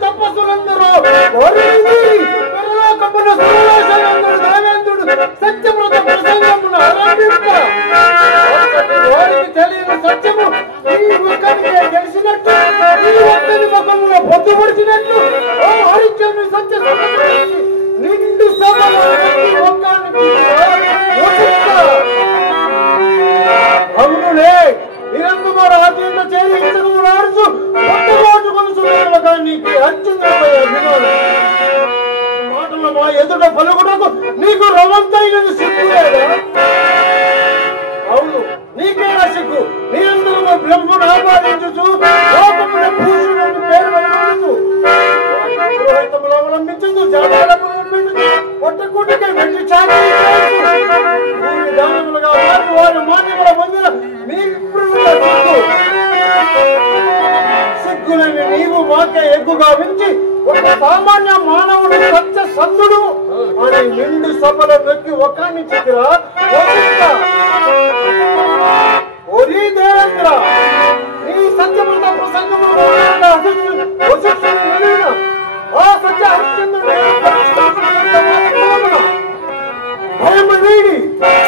తపస్సులందరూ సత్యమృత ప్రసంగమును ఆరంభింప వారికి తెలియని సత్యము ఈ ఒక్కరికే తెలిసినట్టు ఈ ఒక్కరి ముఖంలో పొద్దు పొడిచినట్లు హరిచంద్రుని సత్య నిండు సభలో అవునులే నిరంతర రాజ్యంలో చేయించడం రాజు కొత్తబాటు కొలుసుకున్న కానీ అత్యున్నతమైన అభిమానం మాటలు మా ఎదుట పలుకుటకు నీకు రవంతైనది సిగ్గు లేదా? అవును, నీకేనా సిగ్గు? నిరంతరము బ్రహ్మను ఆపాదించు లోకమున భూషుడు పేరు వెలువడుతూ పురోహితములు అవలంబించు జాతరలకు పొట్టకూటికి వెండి చాకరీ భూమి దానములుగా వారి వారి మాన్యముల పొందిన నీ సిగ్గులని నీవు మాకే ఎక్కువగా వించి ఒక సామాన్య మానవుడు సత్య సంతుడు అని నిండు సభలో నొక్కి ఒకరిని చిత్రా ఒరీ దేవేంద్ర నీ సత్యమంత ప్రసంగము ఆ సత్య హరిశ్చంద్రుడు భయము వీడి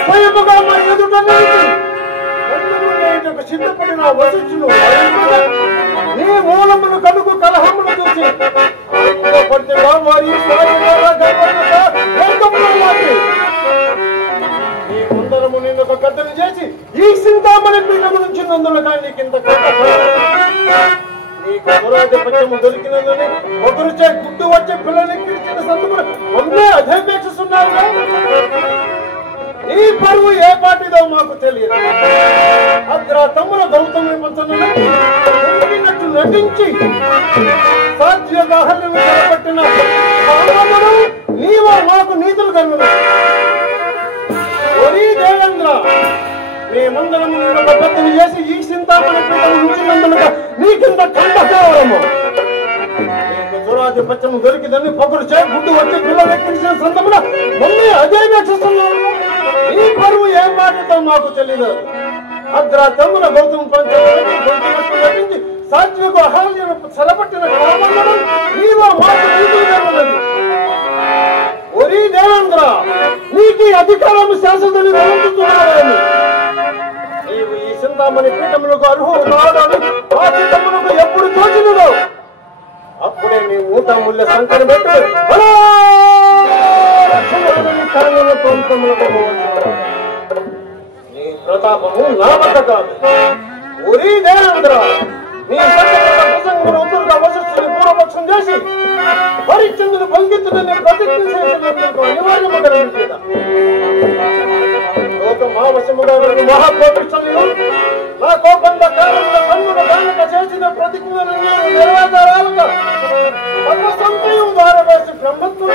స్వయముగా మా ఎదుట సిద్ధపడిన వశిష్ఠుడు నీ మూలమును కలుగు కలహమును చూసి పడితేగా వారి నీ ముందరము నిన్ను ఒక గద్దలు చేసి ఈ సింతామణి పీఠము నుంచి నందులు కానీ నీకింత నీకు పురాధిపత్యము దొరికినందుని ఒకరు చే గుడ్డు వచ్చే పిల్లల్ని కిడిచిన సంతములు వందే అధేపేక్షిస్తున్నారుగా ఈ పరువు ఏ పాటిదో మాకు తెలియదు. అగ్ర తమ్ముల గౌతమి పంచనట్టు నటించి సాధ్యగాహర్యం చేపట్టిన నీవో మాకు నీతులు కనుగొన ఒరీ దేవేంద్ర మేమందరము పద్ధతిని చేసి ఈ చింతామణి పీఠం ఉంచినందులుగా నీకింత ఖండకావరము నీకు దురాధిపత్యము దొరికిదని పొగరు చే గుడ్డు వచ్చి పిల్లలు ఎక్కించిన సందమున మమ్మీ అదే వీక్షిస్తున్నాను. ఈ పరువు ఏ మాటతో మాకు తెలియదు. అగ్ర తమ్ముల గౌతమ పంచనట్టు నటించి సాత్విక అహల్యను చెలపట్టిన కామన్నను నీవో మాకు నీతులుగా ఉన్నది. ఒరీ దేవేంద్ర నీకు అధికారము శాసనని వివరించుతున్నారని నీవు ఈ చింతామణి పీఠములకు అర్హుడు కాదని ఆ పీఠములకు ఎప్పుడు తోచినదో అప్పుడే నీ ఊట ముళ్ళ సంఖ్యను పెట్టి నీ ప్రతాపము నా వద్ద కాదు. ఒరీ దేవేంద్ర నీ ఉత్తరుగా వశిష్ఠుని పూర్వపక్షం చేసి హరిశ్చంద్రుని పలికించుదని ప్రతిజ్ఞ చేసినందుకు అనివార్యమగలిగింది. లోక మహావశముగా మహాకోపిష్టలు నా కోపంలో కాలంలో కన్నుల దానిక చేసిన ప్రతిజ్ఞలను నెరవేర్చాలుగా సంతయు దారవేసి బ్రహ్మత్వం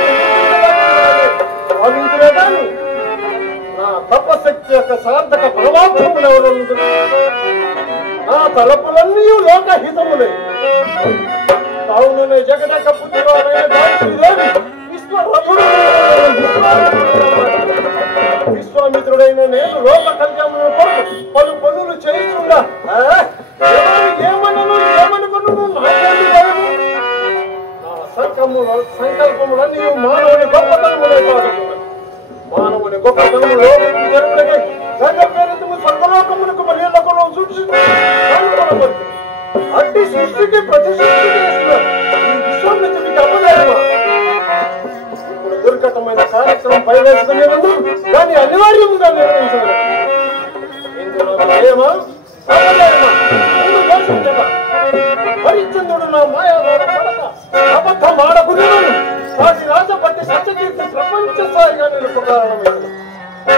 భావించలే కానీ నా తపశక్తి యొక్క సార్థక పరమాత్మములు ఎవరు? నా తలపులన్నీ లోకహితములే. కావుననే జగదక పుత్రుడైన విశ్వామిత్రుడైన నేను లోక కళ్యాణముల కొరకు పలు పనులు చేస్తుందా ఏమనను ఏమనుకును నా సంకల్పములన్నీ మానవుని గొప్పతనములే కాదు. మానవుని గొప్పతనము లోకానికి జరుపుటకై గజపేరితము స్వర్గలోకమునకు మరియు లోకంలో సృష్టి అట్టి సృష్టికి ప్రతి సృష్టికి ఈ విశ్వామిత్రుడికి అపజయమా? ఇప్పుడు దుర్ఘటమైన కార్యక్రమం పైవేసుకునేందుకు దాన్ని అనివార్యంగా నిర్వహించగలరు. ఇందులో జయమా అపజయమా దోషించగా హరిశ్చంద్రుడు నా మాయాదార పడక అబద్ధం ఆడకున్నాను వాటి రాజపట్టి సత్యకీర్తి ప్రపంచ స్థాయిగా నిలుపు కారణమైంది.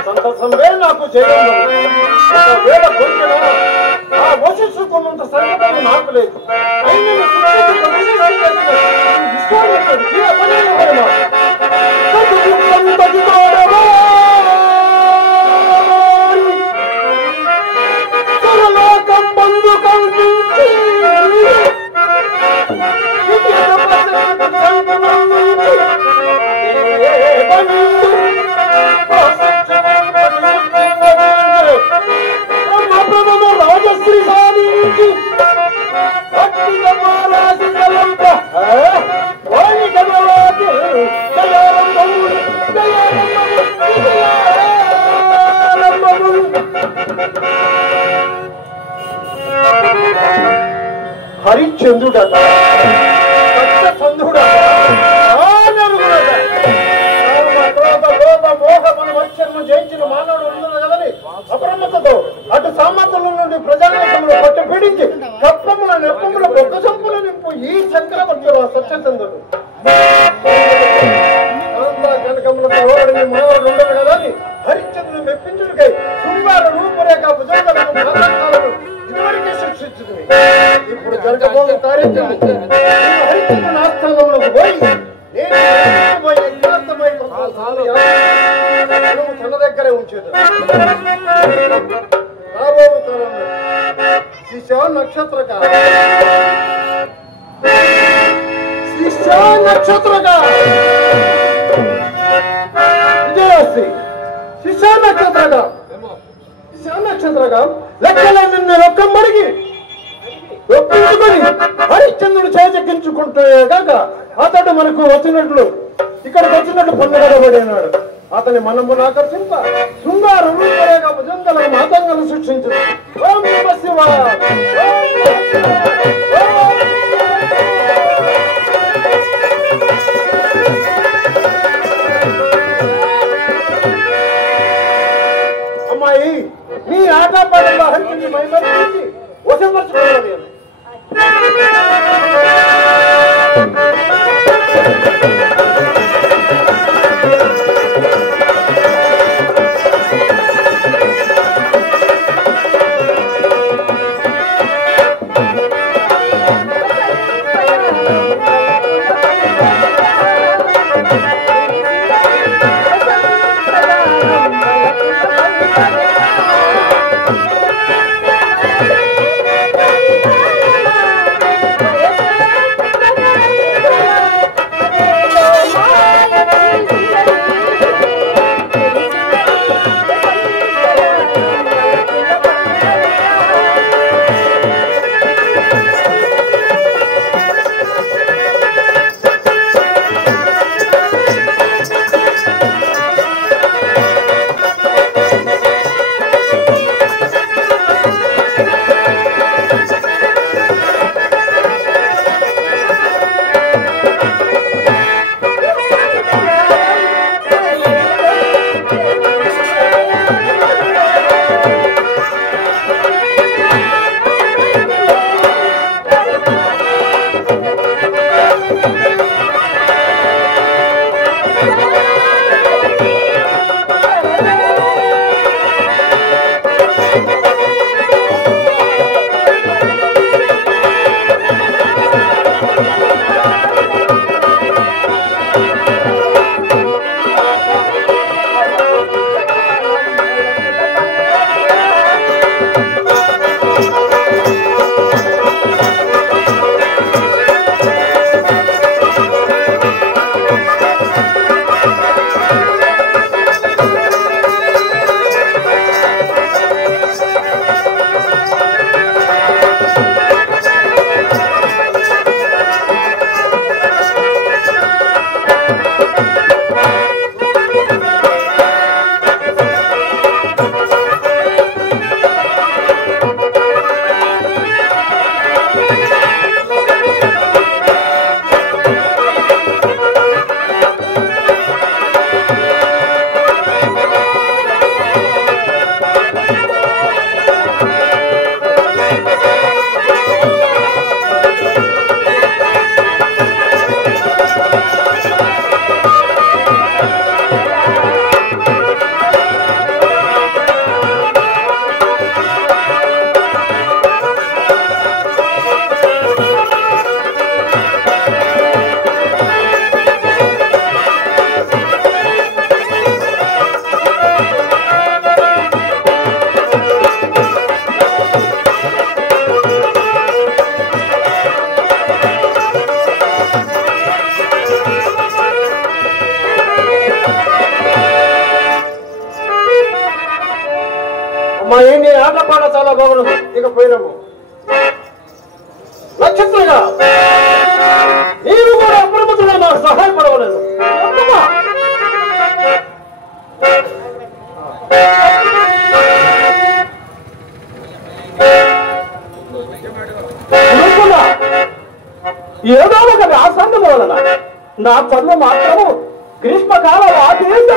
సంతసంవే నాకు జయం. ఒకవేళ పొందిన ఆ వశిష్ఠుకున్నంత సంగతి నాకు లేదు. విశ్వామిత్రుడికి అపజయమేమా? సర్వలోకం బంధు కల్పించి చంద్రుడట, సత్యసంధుడట, నలుగురట. మోహమను జయించిన మానవుడు ఉన్నది కదని అప్రమత్తతో అటు సామర్థ్యం నుండి ప్రజానీకంలో పట్టు పీడించి కప్పముల నెప్పముల బొక్క సంపుల నింపు ఈ చక్రవర్తి సత్యచంద్రుడు కనకములకు ఓడిని మానవుడు ఉండదు కదా అని హరిశ్చంద్రుని మెప్పించుడికై శృంగార రూపురేఖ భుజంగలకు మాతాలను ఇదివరకే శిక్షించుకుని ఇప్పుడు జరగబోయే కార్యక్రమం హరిశ్చంద్రుని ఆస్థానంలోకి పోయి తన దగ్గరే ఉంచేది. రాబోవు కాలంలో శిశ నక్షత్రకార విజయశ్రీ శిశ నక్షత్రగా లెక్కలన్నీ రొక్కమ్మడిగి ఒప్పుకొని హరిశ్చంద్రుడు చేజెక్కించుకుంటే కాక అతడు మనకు వచ్చినట్లు ఇక్కడికి వచ్చినట్లు పొందగడబడినాడు. అతని మనమును ఆకర్షింప శృంగార రూపరేఖ భుజంగలను మాతంగలను సృష్టించదు. ఓం నమః శివాయ. అమ్మాయి నీ ఆట పాటల్లో హరిని మైమరిచి వశపరచుకోవాలి. మా ఏంటి ఆట పాట చాలా బాగుంది. ఇక పోయినాము నక్షత్రంగా నీవు కూడా అప్రమత్తుగా నాకు సహాయపడవలేదు. ఏదో ఒక వ్యాసంగం వలన నా పనులు మాత్రము గ్రీష్మకాల ఆదేశము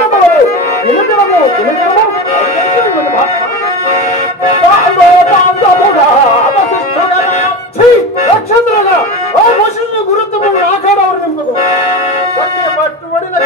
నక్షత్రంగా గురుత్వము నాకాడవరు నింపుకు పట్టుబడిన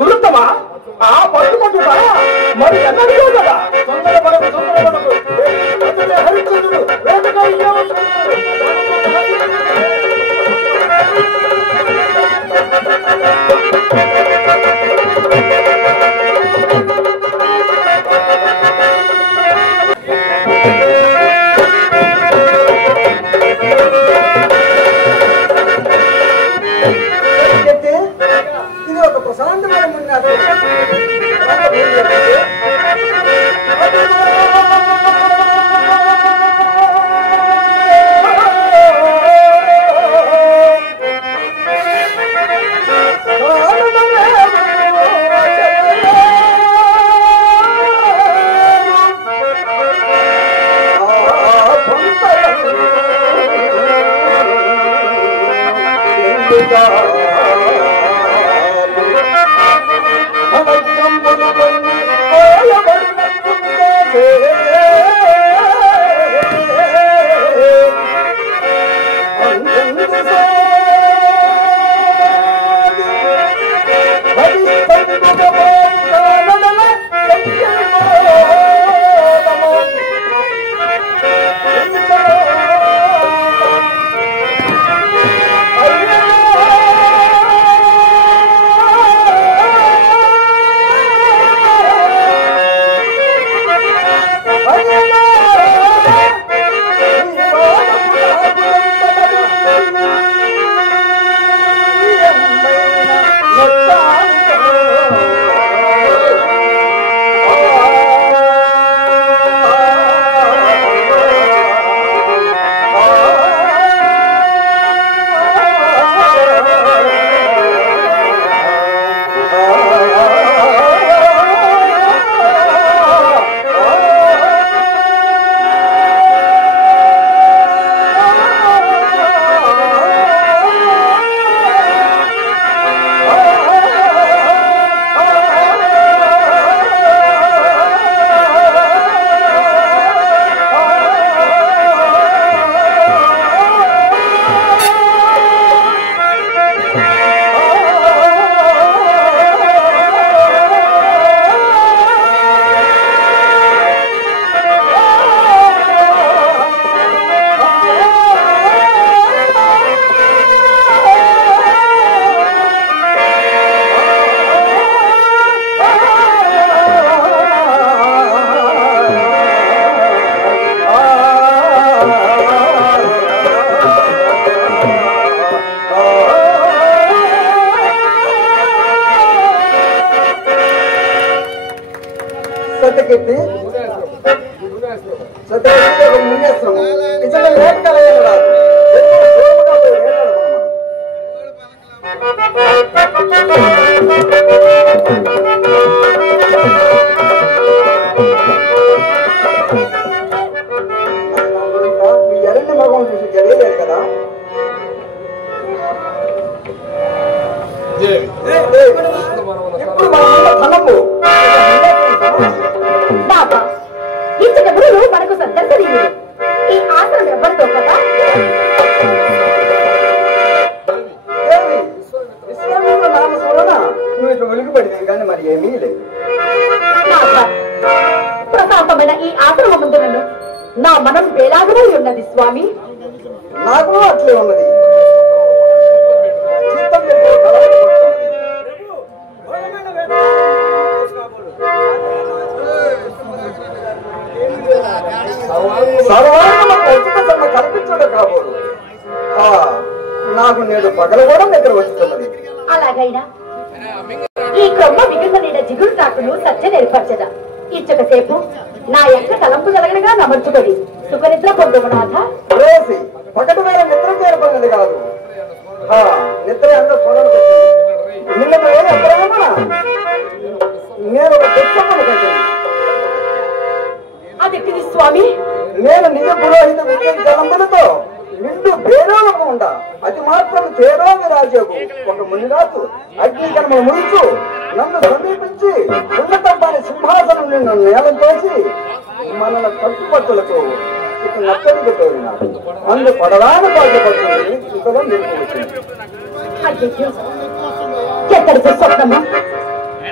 గురుత్తమా ఆ పట్టుకుంటున్నా మరి ఎన్నడియో కదా తొందరపడకు హరిచంద్రుడు వేటగా ఇది ఒక ప్రశాంతమైన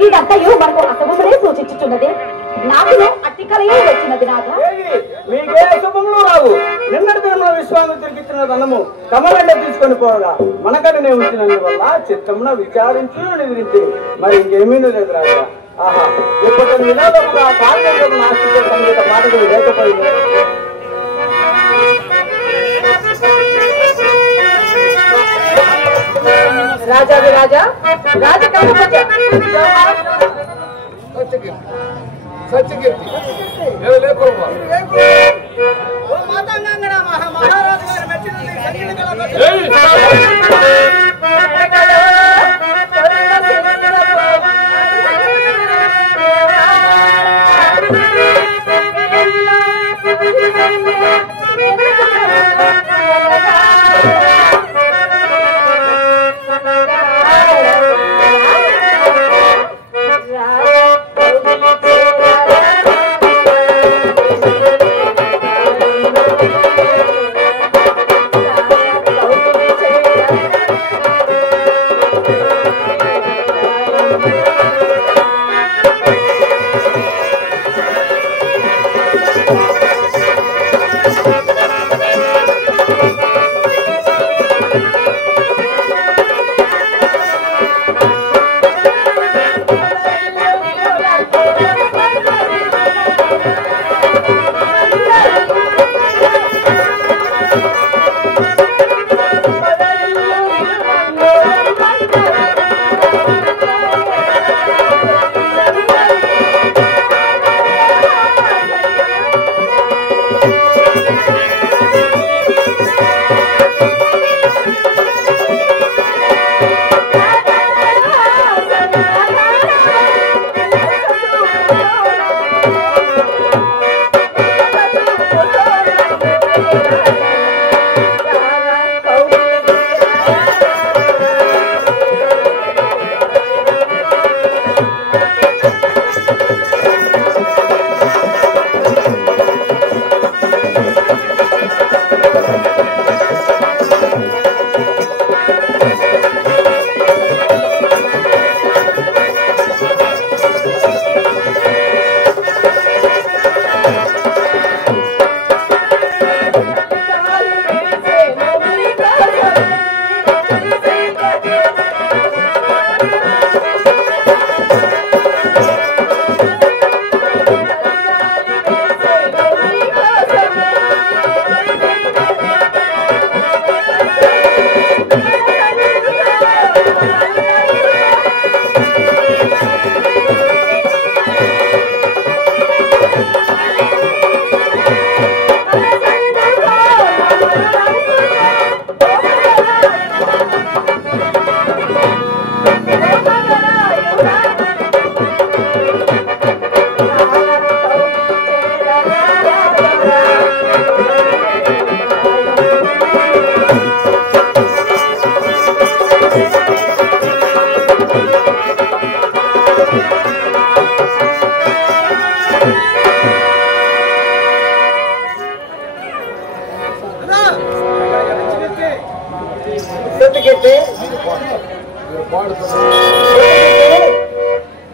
ఇదంతయో మనకు అశుభములే సూచించుచున్నదే. నాకును అట్టి కలయే వచ్చినది. నాథ మీకే అశుభములు రావు. నిన్నటి దిన విశ్వామిత్రుడికి ఇచ్చిన ధనము కమలంలో తీసుకొని పోగా మనకడనే ఉంచినందువల్ల చిత్తమున విచారించి నిద్రించి మరి ఇంకేమీ లేదు రాజా. ఆహా, ఇప్పటి వినోదముగా కార్యంలో నాస్తిక సంగీత పాటలు లేకపోయింది. రాజాది రాజా రాజకీర్తి సత్యకీర్తి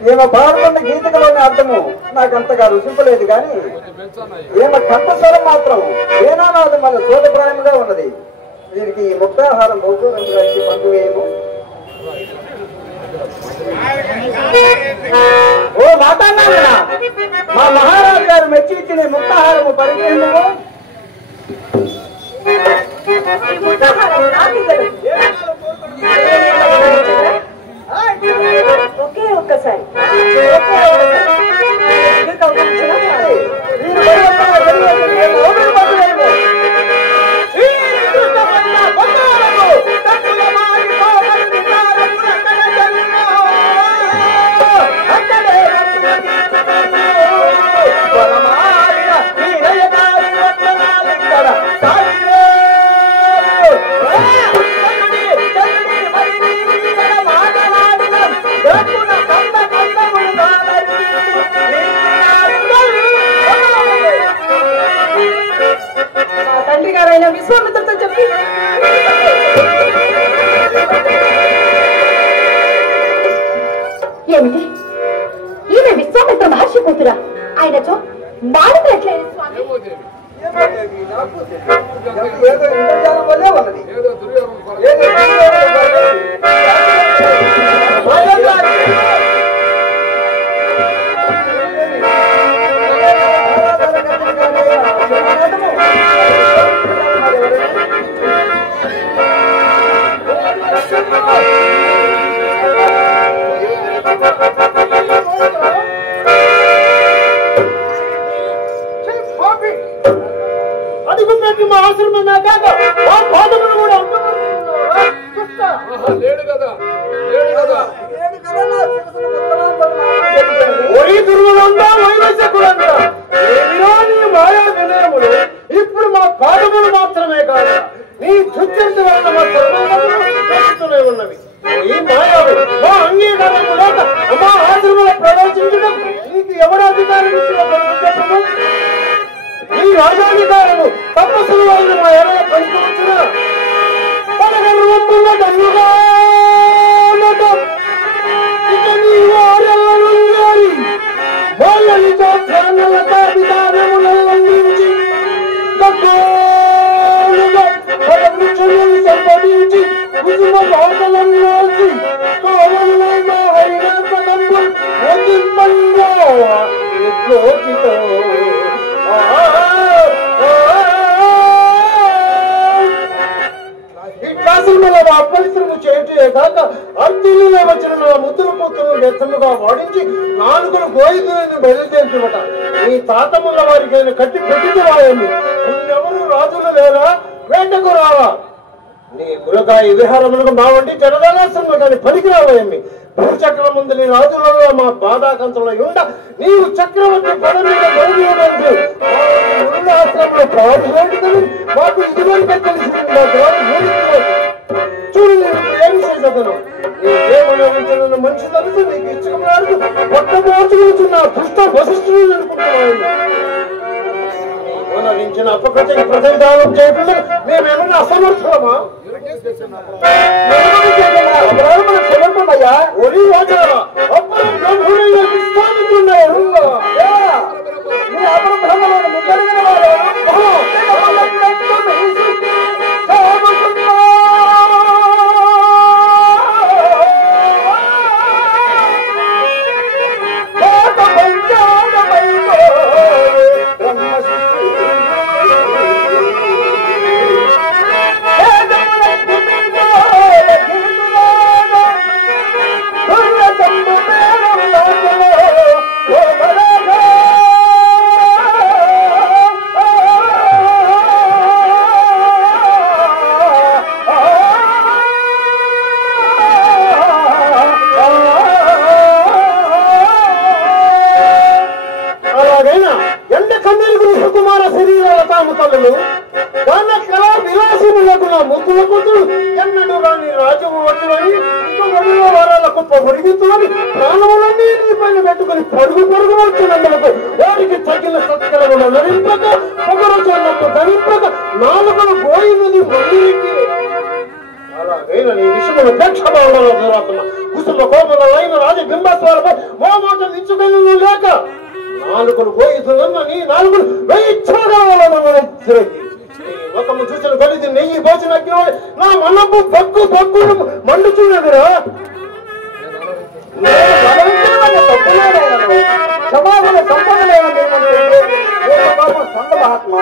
ఈమె పాడుతున్న గీతికలోని అర్థము నాకంతగా రుచింపలేదు కానీ ఈమె కంఠస్వరం మాత్రం ఏనానాది మన సూతప్రాయంగా ఉన్నది. వీరికి ఈ ముక్తాహారం బహుశూరానికి పంపివేయము. ఓ మాతాన్న, మా మహారాజు గారు మెచ్చి ఇచ్చిన ముక్తాహారము పరిచయము. ఒకే ఒక్కసారి తండ్రి గారైన విశ్వామిత్రతో చెప్పి ఏమిటి ఈమె విశ్వామిత్ర మహర్షి కూతురా? ఆయనతో మాట్లాడట్లేదు స్వామి. ఏదో ఇంద్రజాలం వల్లే ఉన్నది. అడుగుపెట్టి మా ఆశ్రమమే కాక ఆ పాదములు కూడా లేడు కదా ఒరి దుర్గులంతా వైవశకులంతా ఏమిరో నీ మాయా వినయములు ఇప్పుడు మా పాదములు మాత్రమే కాదు నీ దుర్చరిత వల్ల మా సర్వములు ఉన్నవి. ఈ మాయాలు మా అంగీకారం లేక మా ఆశ్రమంలో ప్రవేశించడం నీకు ఎవరు అధికారం చెప్పము? ఈ రాజాధికారము తపస్సులు వల్ల మా ఎలా పనికొచ్చిన పడగర్వంతున్న దన్నుగా ఇక నీ వారెల్లను గారి వాళ్ళని చాత్రాన్నల తాపిదారములందించి గడ్డోలుగా పదవృక్షములు సంపాదించి కుసుమ బాటలను రాసి కావలైన హైరాసనంబు ఒదింపంగా ఎట్లోకితో అపరిశ్రమ చేయటే కాక అర్జునుల వచ్చిన ముద్దుల కూతురు వ్యర్థముగా వాడించి నాలుగులు గోయితులను బయలుదేరివట. ఈ తాతముల వారికి ఆయన కట్టి పెట్టింది వాయండి. ఎవరు రాజులు లేరా? వేటకు రావా? నీ గులకాయ విహారములకు మా వంటి జనదానాశ్రమ కానీ పనికి రావాయమ్మి. భూచక్రం ముందు నీ రాజులలో మా బాధాకంతుల ఉండ నీవు చక్రవర్తి పద మీద ఆశ్రమంలో పాడుకొని మాకు ఇదివరకే తెలిసింది. చూడు ఏమి చేసేదను నీ దేవన మనిషి తెలుసు నీకు ఇచ్చుకున్నాడు మొట్టమొదటిన దుష్ట వశిష్ఠులు అనుకుంటున్నాను. మనరించిన అపకృతికి ప్రతిదానం చేయకుండా మేమేమన్నా అసమర్థమా? సమర్పమయ్యా. ఒరి వాచారా అప్పుడు ప్రభువుని విశ్వామిత్రున్నారు. నీ అప్పుడు బ్రహ్మలను ముద్దరిగిన వారు ఎన్నడు రాని రాజు వచ్చులని వారాలకు పొడిగితులని ప్రాణములన్నీ నీ పైన పెట్టుకుని పరుగు పరుగు వచ్చినందులకు వారికి తగిన సత్కరములు నరింపక పొగరచోన్నట్టు ధరింపక నాలుగులు పోయినది మందిరికి అలాగైనా నీ దిగులు ప్రేక్షభావంలో జరుగుతున్న కుసుమ కోమల లైన రాజ బింబస్వరపై మోమాట నిచ్చుకెళ్ళు లేక నాలుగులు పోయితున్న నీ నాలుగులు వెయ్యి లోకము చూసిన కలిసి నెయ్యి పోసిన నా మనపు పక్కు పక్కులు మండుచున్నదిరా. సమాజంలో సంపన్నమైన సంఘ మహాత్మా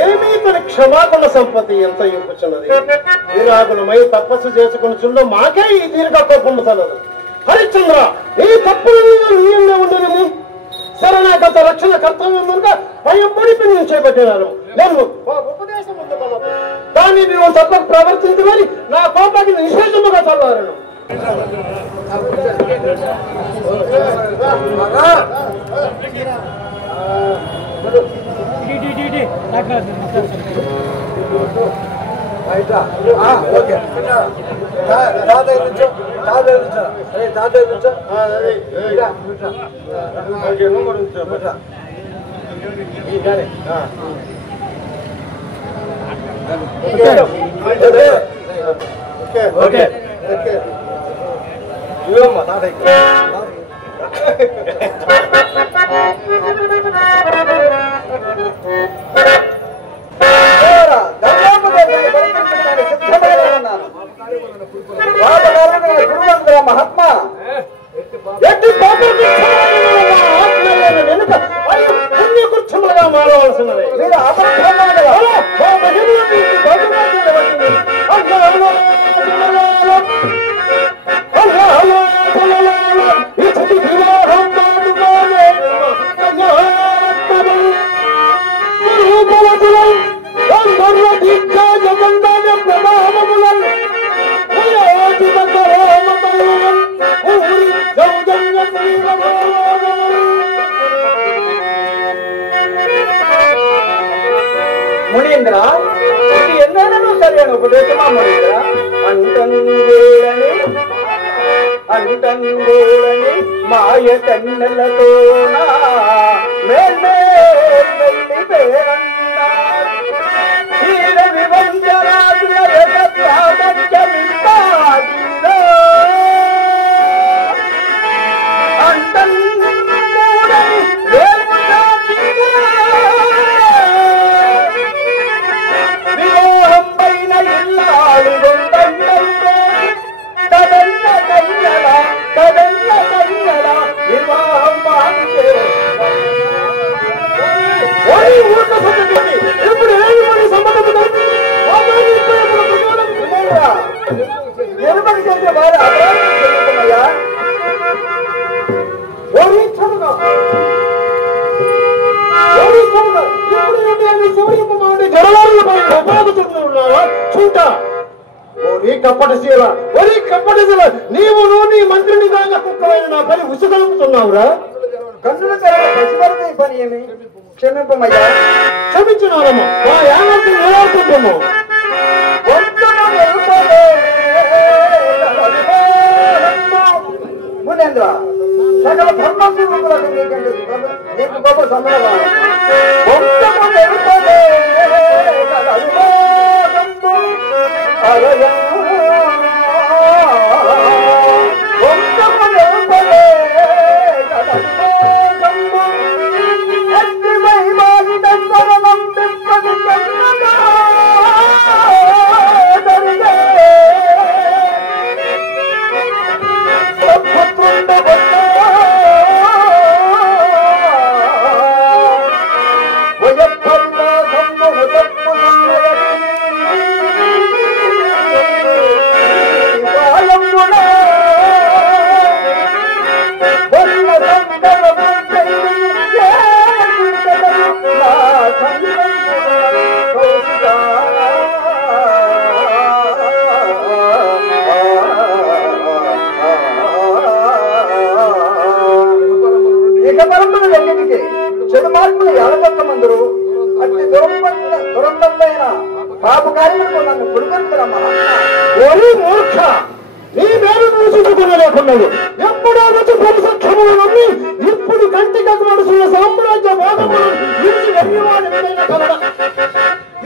ఏమీ తన క్షమాగుణ సంపత్తి ఎంత ఇవ్వచున్నది. విరాగులమై తపస్సు చేసుకుని చుండో మాకే ఈ దీర్ఘ కోపం తనదు. హరిశ్చంద్ర, ఈ తప్పుల మీద నీయన్నే ఉండేది. శరణాగత రక్షణ కర్తవ్యం కనుక భయం ముడిపి నేను చేపట్టినాను. నేను ఉపదేశం ఉంది కదా, దాన్ని నేను తప్పక ప్రవర్తించమని నా కోపాన్ని నిషేధముగా చల్లారను. మహాత్మా పుణ్యకృత్యములుగా మారవలసినది. మునీంద్ర, ఇది ఎన్నైనా సరైన ఉపదేశమా మునీంద్ర? అంటంగోడని మాయ కన్నెలతో కప్పటిశీల నీవు నీ మంత్రిని దాకా కుక్కలైన నా పని ఉసుగలుపుతున్నావురా. కన్నుల పసిపడితే పని ఏమి? క్షమింపమయ్యా. క్షమించినారము మా యానకు నిలవుతుందేమో. మునేంద్ర, సకల ధర్మశీలకు నీకు గొప్ప సంబంధం. పాప కార్యములకు నన్ను పురుగొంతురమ్మా. ఒరి మూర్ఖ, నీ మేలు నిలుచుకునేలేకున్నాడు. ఎప్పుడో వచ్చి పరిసక్షములు నమ్మి ఇప్పుడు కంటికి మనసున్న సామ్రాజ్య భాగములను విడిచి వెళ్ళివాడు ఏదైనా కలడా?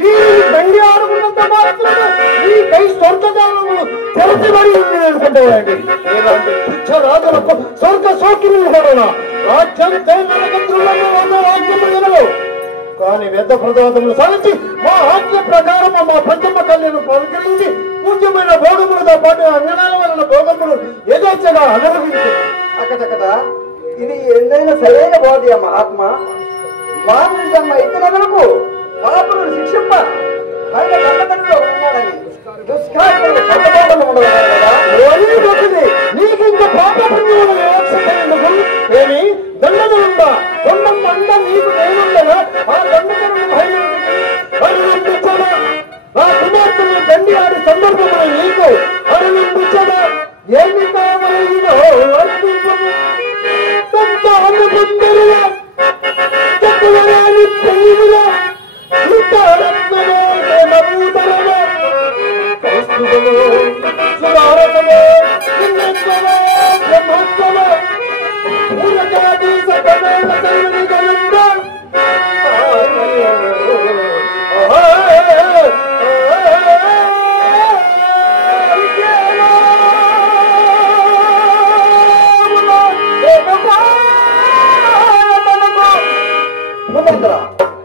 ఈ బండి ఆడుకున్నంత మాత్రమే ఈ కై స్వర్గదానములు తెరచిబడి ఉంది అనుకుంటాడండి. ఇలాంటి పిచ్చ రాజులకు స్వర్గ సౌఖ్యములు కూడా రాజ్యం రాజ్యములు కానీ వేద ప్రజాతములు సాధించి మా ఆజ్ఞ ప్రకారం మా పంచమ కళ్యాణం పవిత్రించి పూజ్యమైన భోగములతో పాటు అంగనాల వలన భోగములు యథేచ్ఛగా అనుభవించింది. అక్కడక్కడ ఇది ఎన్నైనా సరైన బోధ మహాత్మ. మానవ ఇతరులకు పాపను శిక్షింప ఆయన తల్లిదండ్రులు ఉన్నాడని దుష్కార్యములు పట్టబోధం ఉండదు కదా. నీకు ఇంకా పాప పుణ్యముల వివక్షకు ఏమి దండలుందా? కొండంత అండ నీకు నేనుండగా ఆ దండలను భయపెట్టడా? ఆ కుమార్తెను దండి ఆడి సందర్భంలో నీకు అరుణించడా? ఏమి కావాలో వర్తించము. చక్కవరాని పెళ్ళిలో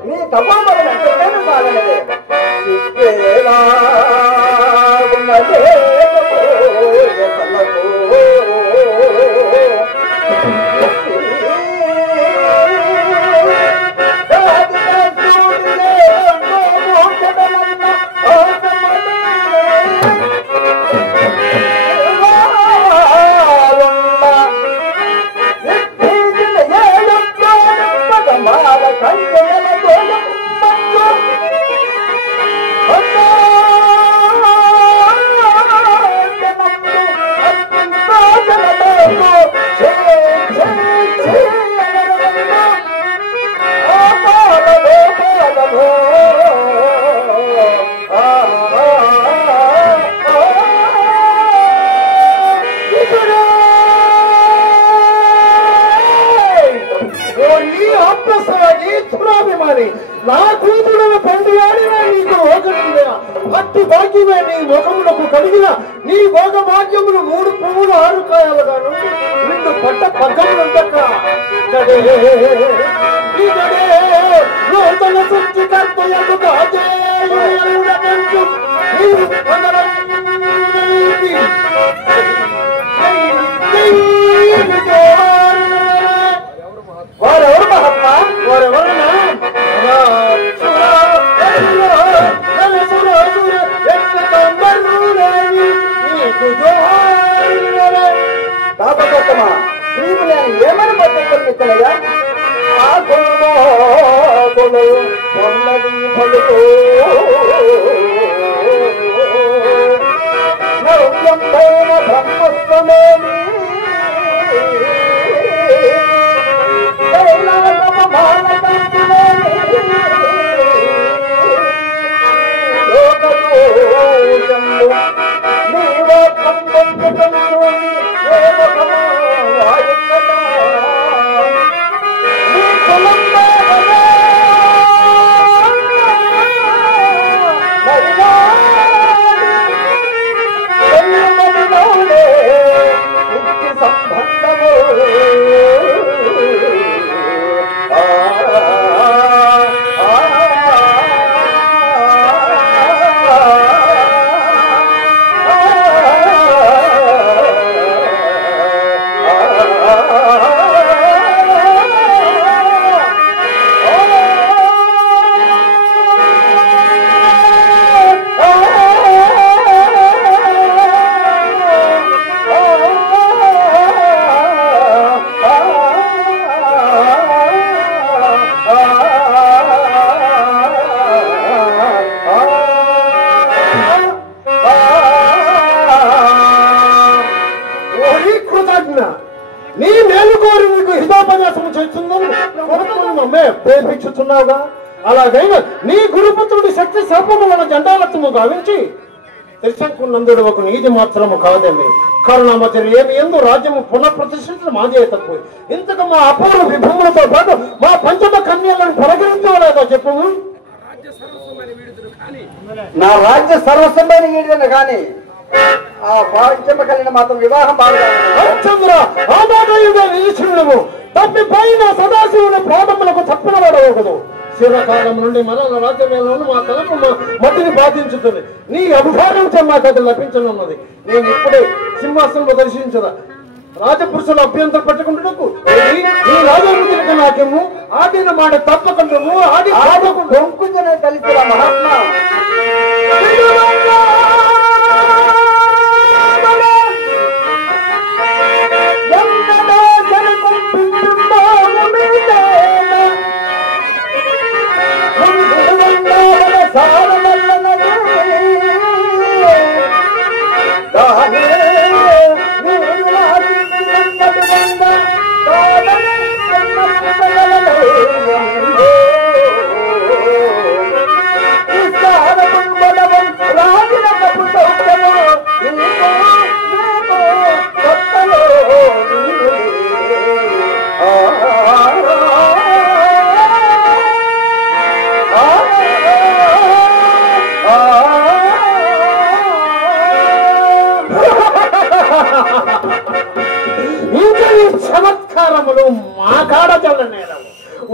నీ తపోబలం ఎంతైనా కాదనదే. నా కూతురుల పండి ఆడినా నీకు ఒకటిందా? అట్టి భాగ్యమే నీ ముఖములకు కలిగిన నీ భోగ భాగ్యములు 3 పువ్వులు 6 కాయలుగా నుండి నిన్ను పట్ట పగ్గములంతక నూతన సృష్టికర్తలకు వారెవరు మహాత్మా? వారెవరన్నా? తాపకోత్తమా, నీకు నేను ఏమని పట్టుకొనిస్తున్నాయా? ఆ కొలు ఉన్నది పలుకు నవ్యంపైన బ్రహ్మస్వమేమి నీ మేలు కోరి నీకు హితోపన్యాసం చేస్తుందని ప్రేమించుతున్నావుగా. అలాగైనా నీ గురుపుత్రుడి శక్తి సర్పము వలన గండాలత్వము గావించి త్రిశంకునందుడు ఒక నీతి మాత్రము కాదండి. కరుణామచరి ఏమి ఎందు రాజ్యము పునఃప్రతిష్ఠితులు మాదే తక్కువ. ఇంతకు మా అపూర్వ విభవములతో పాటు మా పంచమ కన్యలను పొరగించలేదా చెప్పము. నా రాజ్య సర్వస్వమైన వీడిదను కానీ ఆ పంచమ కలిగిన మాత్రం వివాహం బాగా చంద్ర ఆ మాట నిలిచినము తప్పిపోయిన సదాశివుని పాదములకు తప్పిన వాడవకదు. శివకాలం నుండి మన రాజ్యమేళను మా తలపు మట్టిని బాధించుతుంది. నీ అభిధానం నాకు అది లభించనున్నది. నేను ఇప్పుడే సింహాసనం దర్శించదా రాజపురుషులు అభ్యంతరం పెట్టుకుంటున్నకు ఈ రాజముద్రిక నాకేమో ఆడిన మాట తప్పకుండాము ఆడి డొంకుంజనే కలిసి మహాత్మా చమత్కారములు మా కాడ చల్లనేరవు.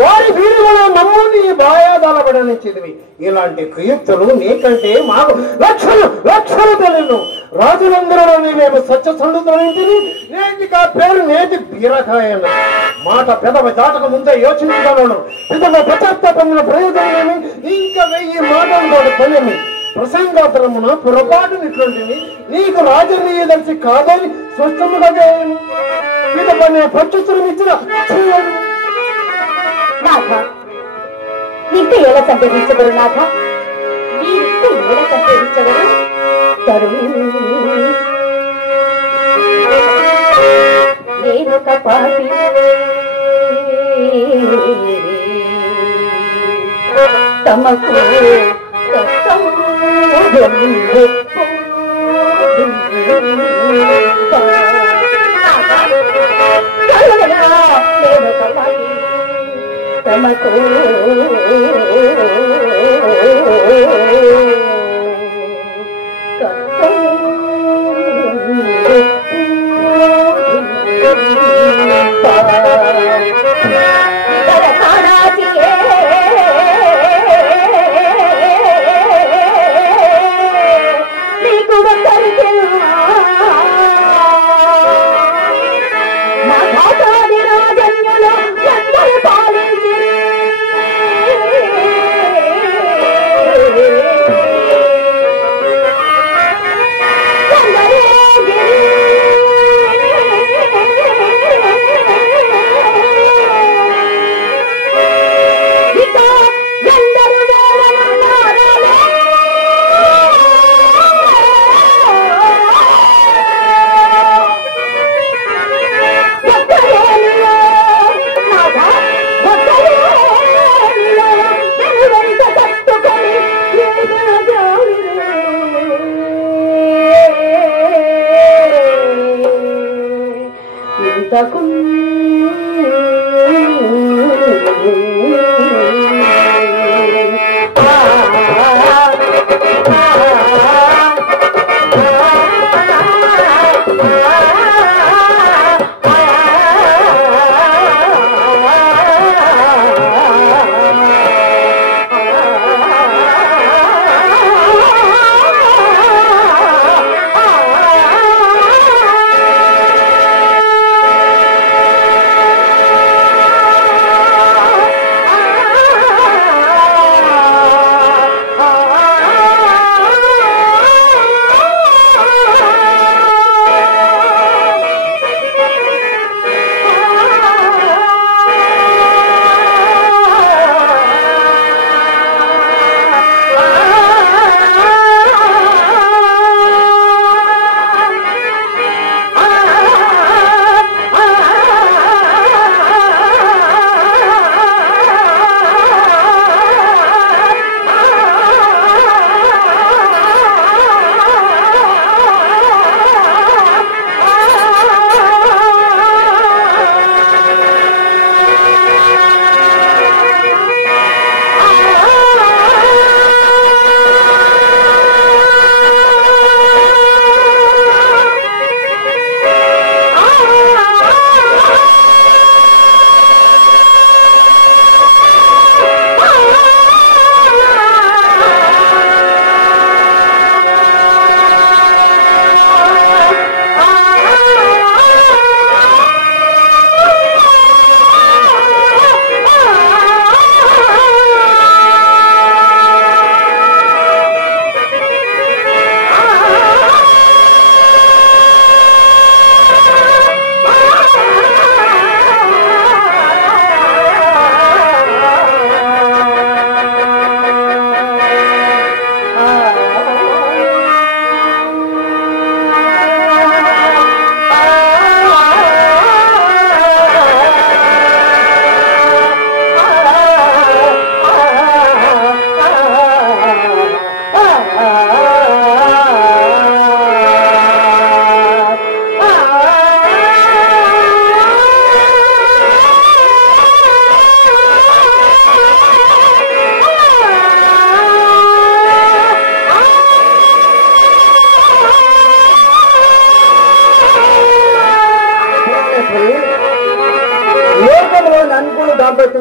వారి వీడియోలో నమ్ముని బాయాదాలబడనిచ్చినవి. ఇలాంటి కుయుక్తులు నీకంటే మాకు లక్షలు తెలియను. రాజులందరూ మేము సత్య సండుతున్నింటిని నేటికి ఆ పేరు నేటి బీరకాయను. మాట పెదవ జాతక ముందే యోచించగలను. పెదవ పశ్చాత్తాపమున ప్రయోజనమేమి ఇంకా 1000 మాటలు తెలియని ప్రసంగాతరమున పొరపాటునిటువంటిని నీకు రాజనీయదర్శి కాదని స్పష్టముగా చేయను. ప్రత్యుత్తరం ఇచ్చిన నాథ ఇంత ఎలా సందేహించగలరు నాథ? మీరింత ఎలా సందేహించగలరు? నేనొక పాటి తమకు తమకు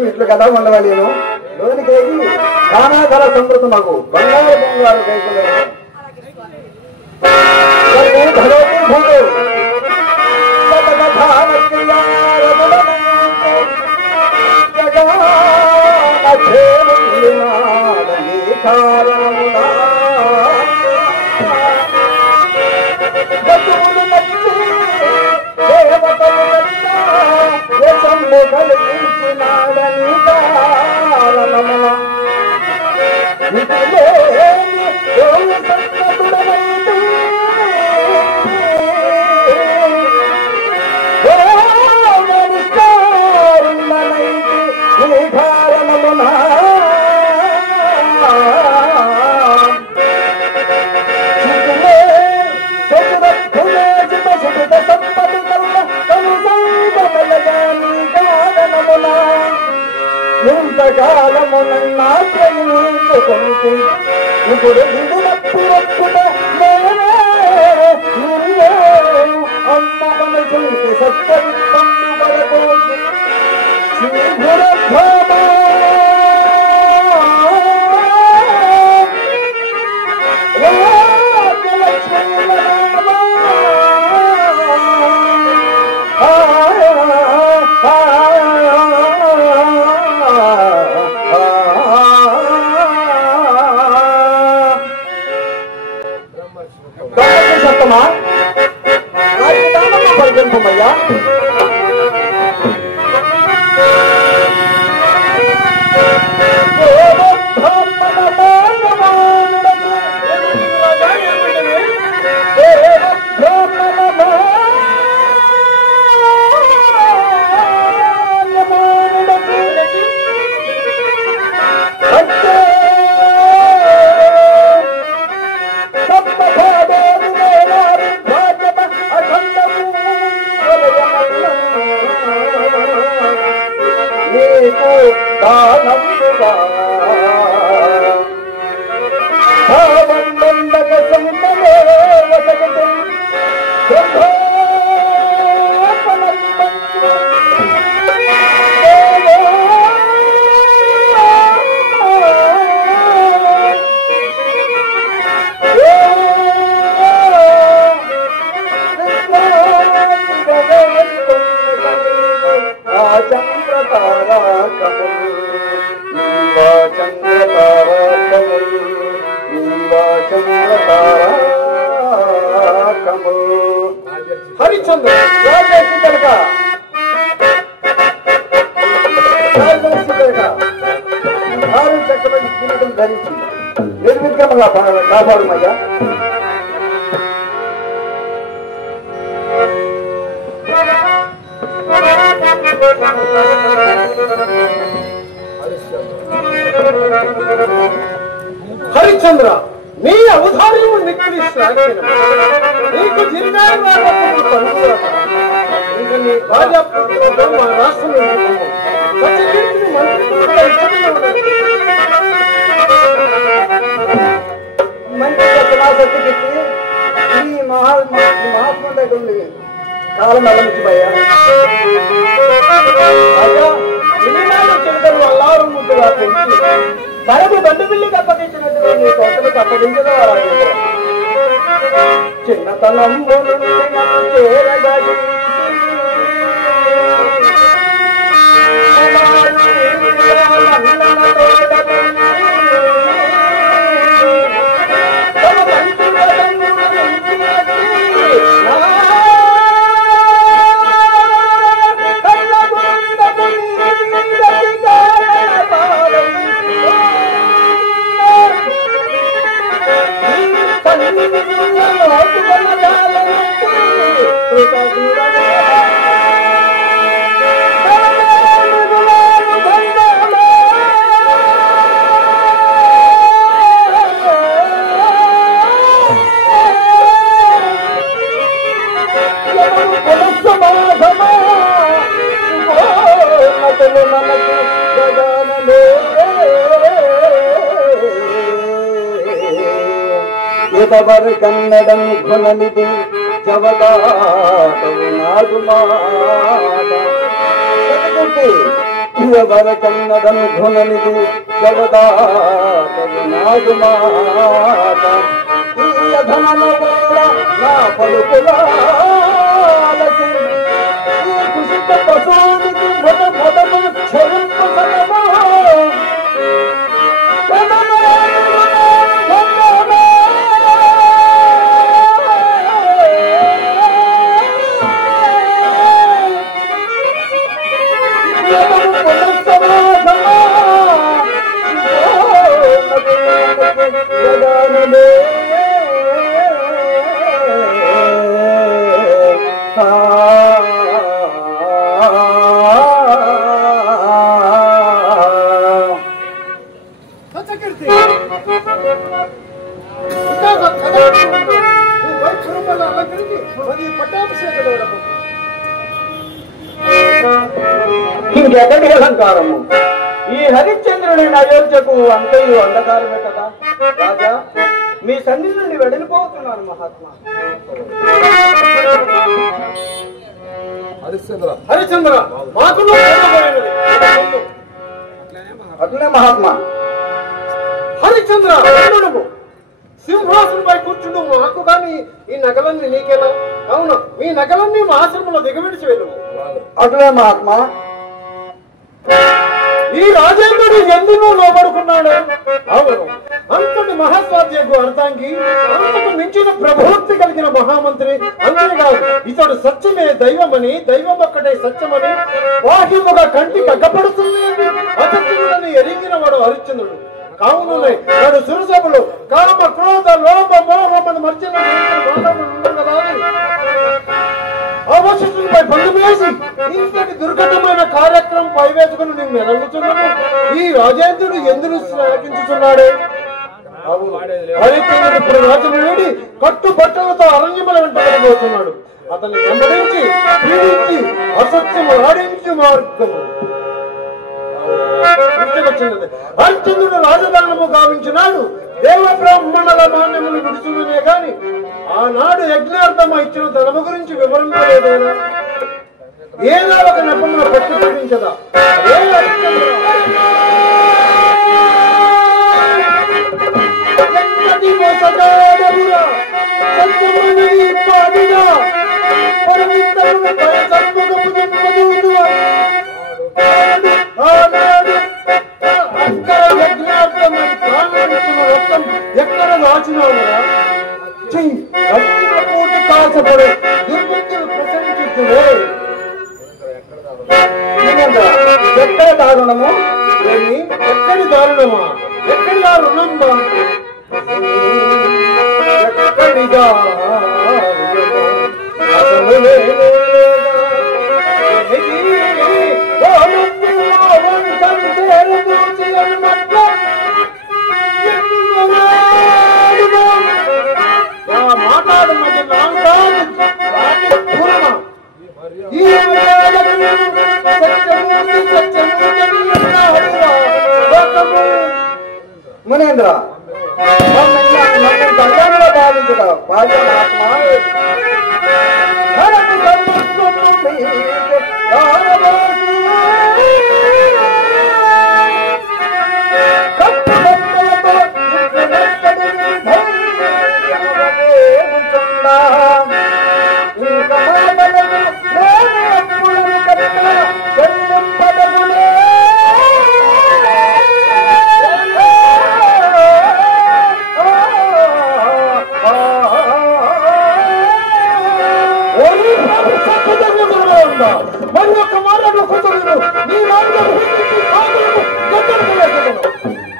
ఇట్లు కదా ఉండవలేను లోనికేగి కానాధర సమృద్ధ మగు బంగారు బొంగారు కైకున్నారు ఇప్పుడు హరిచంద్ర చక్రవర్తి ధరించి నిర్విక్రమంగా కాపాడుమయ్యా. హరిచంద్ర నీ అవధార్యము నిక్కి శ్లాఘ్యం నీకు జిల్లాలు ఇంకా నీ భార్య మా రాష్ట్రంలో మంచి సత్యనాశక్తికి ఈ మహాత్మ దగ్గర ఉంది కాలం అలమిచ్చిపోయా చిలకలు అల్లారు ముద్దుగా పెంచి పరము బండు పిల్లికి అప్పగించినట్టుగా నీ కోసలకు అప్పగించగా చిన్నతనం ఎదవరు కన్నడం గుణనిది చవదాటవు నాదు మాట ఎవరకన్నదను ధుననిది జగదాతను నాదు మాట ఈ ధనను కూడా నా పలుకులాలసి ఈ కుశిత పశువునికి మొదము క్షరింపు సదమా ఇంకెక్కడి అలంకారము ఈ హరిశ్చంద్రుని అయోధ్యకు అంతయు అంధకారమే కదా రాజా మీ సన్నిధి నుండి వెడలిపోతున్నాను మహాత్మా హరిశ్చంద్ర అట్లనే మహాత్మా హరిశ్చంద్ర సింహాసనంపై కూర్చుండు మాకు కానీ ఈ నగలన్నీ నీకేలా అవును మీ నగలన్నీ మా ఆశ్రమంలో దిగవిడిచి వెళ్ళము అట్లే మహాత్మా ఈ రాజేంద్రుడు ఎందుకు లోబడుకున్నాడు అవును అంతటి మహాస్వాధ్యకు అర్థాంగి అంతకు మించిన ప్రభూర్తి కలిగిన మహామంత్రి అంతేకాదు ఇతడు సత్యమే దైవమని దైవం ఒక్కటే సత్యమని బాహ్యముగా కంటికి అగ్గపడుతుంది అసత్యుడని ఎరిగిన వాడు హరిశ్చంద్రుడు కావుననే వాడు సురసభలు కామ క్రోధ లోభ మోహముల మధ్యన అవశిష్టులపై బంధు వేసి ఇంతటి దుర్ఘటమైన కార్యక్రమం పైవేసుకుని నేను మెరుగుతున్నాను ఈ రాజేంద్రుడు ఎందుకు శ్లాఘించుతున్నాడే హరిశ్చంద్రుడు ఇప్పుడు రాజును వేడి కట్టు బట్టలతో అరణ్యముల వెంట వెళ్ళబోతున్నాడు అతన్ని వెంబడించి పీడించి అసత్యము ఆడించి మార్గము హరిశ్చంద్రుడు రాజధానము గావించినాడు దేవ బ్రాహ్మణుల మాన్యములు విడుచుకునే గాని ఆనాడు యజ్ఞార్థం ఇచ్చిన ధనము గురించి వివరించలేదేనా ఏదో ఒక నెపంలో పెట్టి చూపించదా ఎక్కడ దాచినావురా కోటి కాసపడే దుర్బుద్ధులు ప్రసంగిస్తులే ఎక్కడ దారుణము ఎక్కడి దారుణమా ఎక్కడి దారుణమ్మా ఎక్కడి మాట్లాడు మధ్య మునేంద్ర దండంలో భావించుట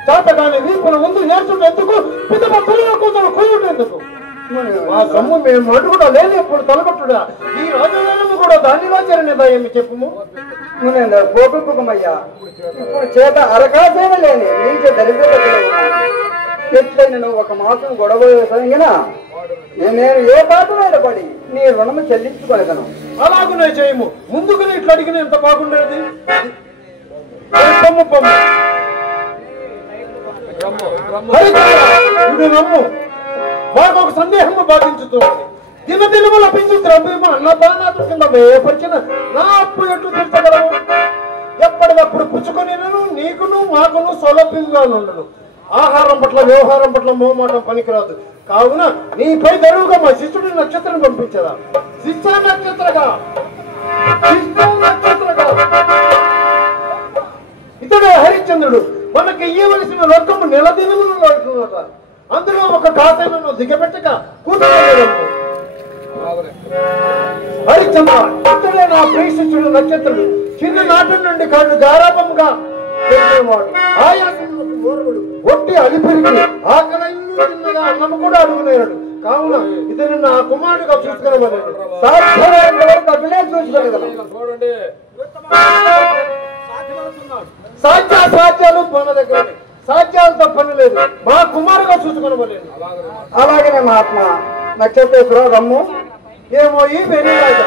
చాతగానే వీపున ముందు నేర్చుంటేందుకు పిదప పిల్లల కూతురు కొయ్యుటేందుకు మా సొమ్ము మేము అడుగుడా లేదు ఇప్పుడు తలపట్టుడా ఈ రాజధాని కూడా దానిలో చేరనిదా ఏమి చెప్పుము పోకుమయ్యా ఇప్పుడు చేత అరకాసేన లేని నీచ దరిద్ర ఎట్లయిన ఒక మాసం గొడవ సాగినా నేను ఏ పాట మీద పడి నీ రుణము చెల్లించుకోలేదను అలాగునే చేయము ముందుకు ఇట్లా అడిగిన ఎంత బాగుండేది నమ్ము మాకు ఒక సందేహము బాధించుతుంది దినదినము లభించు ద్రవ్యము అన్నదానాథు కింద వేయపరిచిన నా అప్పు ఎట్లు తీర్చగలవు ఎప్పటికప్పుడు పుచ్చుకొనినను నీకును మాకును సౌలభ్యంగా ఉండను. ఆహారం పట్ల వ్యవహారం పట్ల మోమాటం పనికిరాదు. కావున నీపై దరువుగా మా శిష్యుడి నక్షత్రం పంపించదా. శిష్య నక్షత్రగా ఇతడే హరిశ్చంద్రుడు. మనకి ఇయ్యవలసిన లోకము నెలదినములు నడుతున్నట. అందులో ఒక కాసైనను దిగబెట్టక కూర్చోలేము. హరిశ్చంద్ర ఇతడే నా ప్రియ శిష్యుడు నక్షత్రుడు. చిన్ననాటి నుండి కాళ్ళు గారాపముగా వాడు. ఆయాసములకు మోరముడు. ఒట్టి అలిపిరికి ఆకలి చిన్నగా అన్నము కూడా అడుగునేడు. కావున ఇతను నా కుమారుడుగా చూసుకునమన్నాడు. సాధ్యమైనంత వరకు అటునే చూసుకోగలం. సాధ్యాలు మన దగ్గర సాధ్యాలతో పని లేదు. మా కుమారుగా చూసుకునమలేదు. అలాగనే మహాత్మ నక్షత్రేశ్వర రమ్ము. ఏమో ఈ పెరిగాక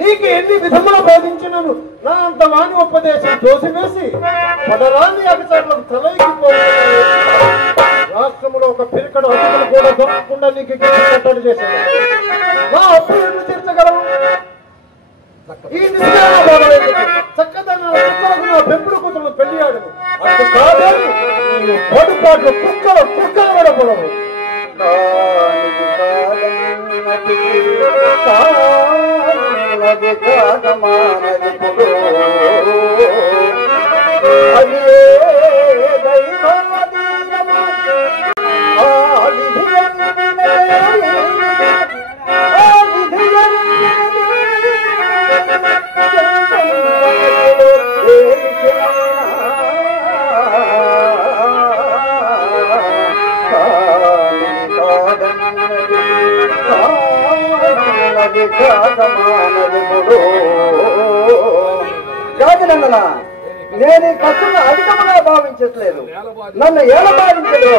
నీకు ఎన్ని విధములు బోధించినను నా అంత వాణి ఉపదేశం తోసివేసి పడరాని అధికారులకు తలైకిపోతున్నాను. రాష్ట్రంలో ఒక పిరికడు అతిథులు కూడా దొరకకుండా నీకు కట్టడి చేశాను. మా అప్పు ఎట్లు తీర్చగలవు? ఈ నిజాల బోధలేదు. చక్కదనాల కుక్కలకు నా పెంపుడు కూతురు పెళ్లియాడు. అటు కాదని పొడుపాట్లు కుక్కలు కూడా పొడవు. కాదనందన నేను ఈ ఖర్చును అధికముగా భావించట్లేదు. నన్ను ఎలా భావించదు?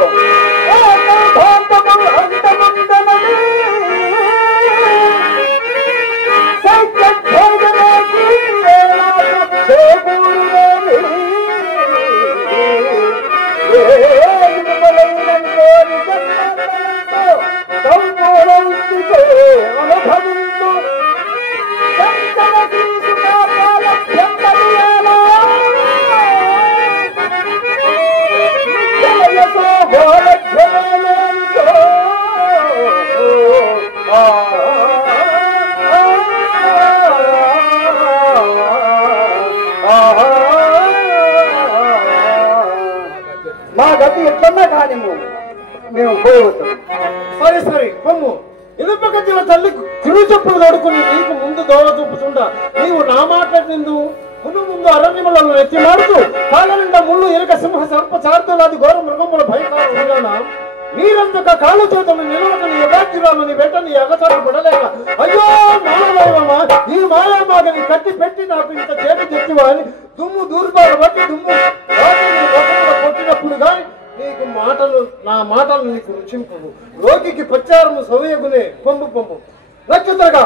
మా గతి ఎట్లన్నా కానీ మేము పోయవచ్చు. సరే పొమ్ము. ఇనుప గజ్జల తల్లి కిరు చెప్పులు తడుకుని నీకు ముందు దోవ చూపుతుండా నీవు నా మాట్లాడి నిందు ముందు అరణ్యములను ఎత్తిమాడుతూ కాళ్ళ నిండా ముళ్ళు ఎలుక సింహ సర్ప చార్తులాది ఘోర మృగముల భయకారుగా మీరంతక కాళ్ళు చేతులు నిలవకని యథార్థురాలని వెంటనే అగచారు పడలేక అయ్యో మానవమా ఈ మాయామాగని కట్టి పెట్టి నాకు ఇంత చేతి తెచ్చివా అని దుమ్ము దూర్బారు బట్టి దుమ్ము కొట్టినప్పుడు గాని నీకు నా మాటలు నీకు రుచింపు. రోగికి ప్రచారము సవయగునే పొమ్ము నక్షత్రగా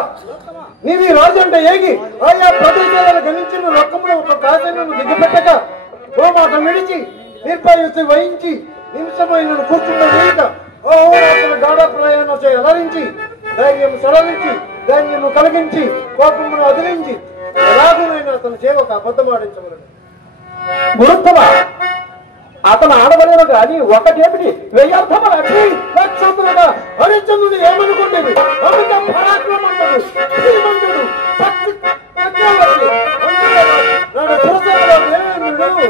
నీవి రాజు అంటే ఏగి ఆయా ప్రదేశాలను గణించిన రొక్కమును ఒక కాజను దిగపెట్టక ఓ మాట విడిచి నిర్భయుతి వహించి నిమిషమైన కూర్చున్న వేయక ఓహోరాత్రుల గాఢ ప్రయాణం చేయి అలరించి ధైర్యం సడలించి ధైర్యము కలిగించి కోపమును అదిలించి ఎలాగునైనా అతని సేవకు అబద్ధమాడించమని. గురుత్తమ అతను ఆడవలేరు కానీ ఒకటేమిటి వెయ్యర్థముల నక్షత్రుగా హరిశ్చంద్రుడు ఏమనుకుంటేవి అమిత పరాక్రమంతుడు శ్రీమంతుడు శక్తి చక్రవర్తి నాడు పురుషుల దేవేంద్రుడు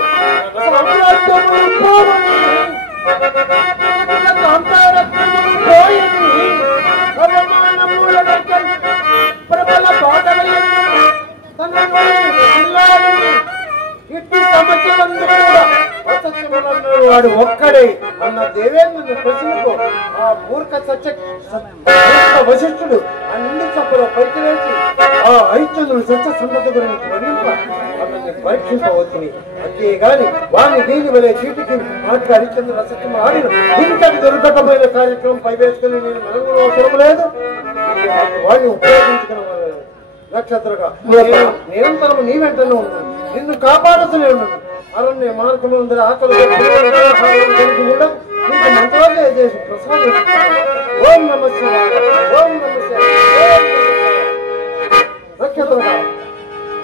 సామ్రాజ్యములు పోవని అంతరత్నములు పోయని అవమానముల ప్రబల బాధలయ్యి తనను ఇల్లాలని ఇట్టి సమస్యలందు కూడా వాడు ఒక్కడే అన్న దేవేంద్రుని ప్రశ్నకు ఆ మూర్ఖ వశిష్ఠుడు అన్ని సభలో పైకి వేసి ఆ హరిశ్చంద్రుడు సత్య సంగతి గురించి వర్ణింప అతన్ని పరీక్షించవచ్చుని. అంతేగాని వాడిని దీని వలె చీటికి మాటగా హరిశ్చంద్రుడు అసత్యం ఆడిన ఇంతటి దుర్ఘటమైన కార్యక్రమం పైవేసుకుని నేను నలుగురు అవసరం లేదు. వాడిని ఉపయోగించుకున్న నక్షత్రగా నిరంతరం నీ వెంటనే ఉన్నాను. నిన్ను కాపాడుతూనే ఉన్నాను. అరణ్య మార్గంలో ఆకలి నీకు మంత్రాలే చేసి ప్రసాదిస్తున్నాను. ఓం నమః శివాయ ఓం నమః శివాయ నక్షత్రగా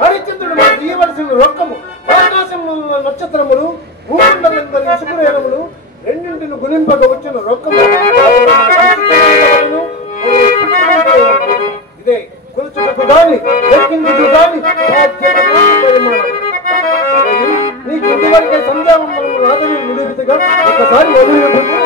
హరిశ్చంద్ర ఇంద్రుడు మనకు ఇవ్వవలసిన రొక్కము, ఆకాశంలో నక్షత్రములు, భూమండలందరి ఇసుకురేణములు, రెండింటిని గుణింపక వచ్చిన రొక్కము ఇదే కొలుచుటకు గాని లెక్కించుటకు గాని పరిమాణం. నీకు ఇదివరకే సంధ్యావందనము రాదని ముడిపిగా ఒకసారి వదిలినప్పుడు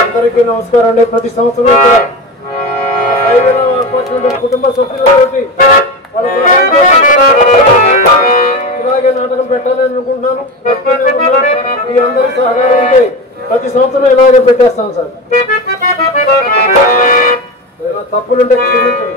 అందరికీ నమస్కారం అండి. ప్రతి సంవత్సరం కుటుంబ సభ్యులతోటి ఇలాగే నాటకం పెట్టాలని అనుకుంటున్నాను. మీ అందరి సహకారం ఉంటే ప్రతి సంవత్సరం ఇలాగే పెట్టేస్తాను సార్. తప్పులుంటే క్షమించండి.